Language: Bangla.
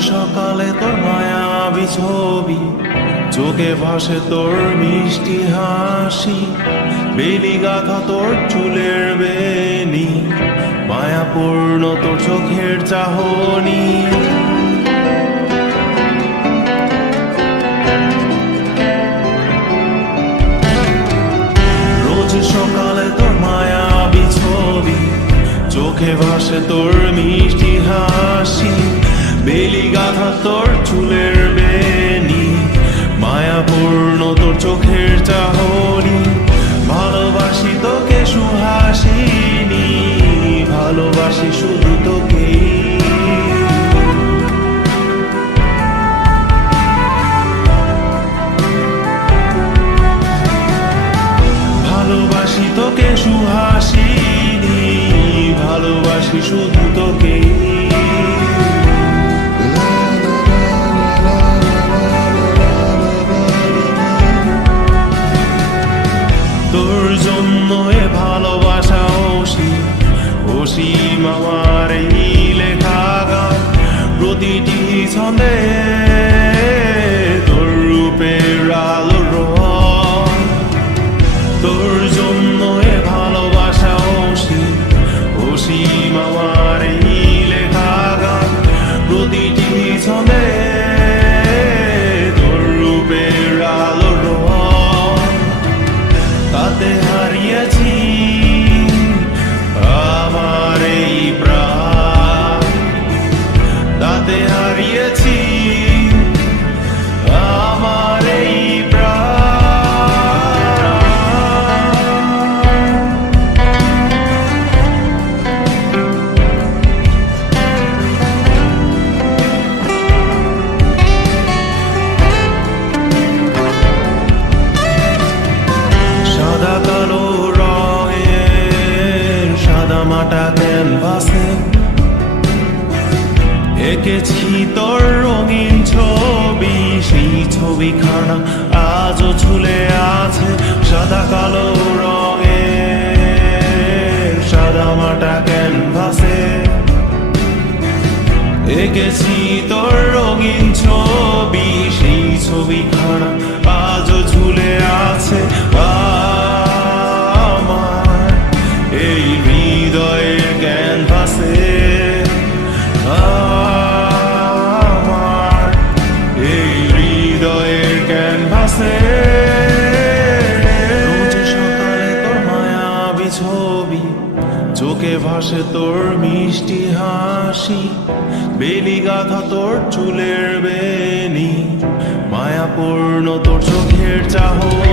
সকালে তোর মায়াবী ছবি, চোখে ভাসে তোর মিষ্টি হাসি, বেলি গাথা তোর চুলের বেনি, মায়াপূর্ণ তোর চোখের চাহনি। রোজ সকালে তোর মায়াবী ছবি, চোখে ভাসে তোর মিষ্টি হাসি, বেলি গাথা তোর চুলের বেনি, মায়াপূর্ণ তোর চোখের চাহনি। ভালোবাসি তোকে সুহাসিনী, ভালোবাসি শুধু তোকে। ভালোবাসি তোকে সুহাসিনী, ভালোবাসি শুধু তোকে। তোর জন্য এ ভালোবাসা অসীম আমার এই লেখা গান, প্রতিটি ছন্দে তোর রূপের আলো রং। তোর জন্য এ ভালোবাসা অসীম আমার এই লেখা গান, প্রতিটি ছন্দে তোর রূপের আলো রং। তাতে হারিয়েছি আমার এই প্রাণ, তাতে হারিয়েছি আমার এই সাদা কালো রঙের সাদামাটা ক্যানভাসে এঁকেছি তোর রঙিন ছবি, সেই ছবিখানা আজও ঝুলে আছে। সাদা কালো রঙের সাদামাটা ক্যানভাসে এঁকেছি তোর রঙিন ছবি, সেই ছবিখানা আজও ঝুলে আছে আমার এই হৃদয়ের ক্যানভাসে। আমার এই হৃদয়ের ক্যানভাসে। রোজ সকালে তোর মায়াবী ছবি, চোখে ভাসে তোর মিষ্টি হাসি, বেলি গাথা তোর চুলের বেনি, মায়াপূর্ণ তোর চোখের চাহনি।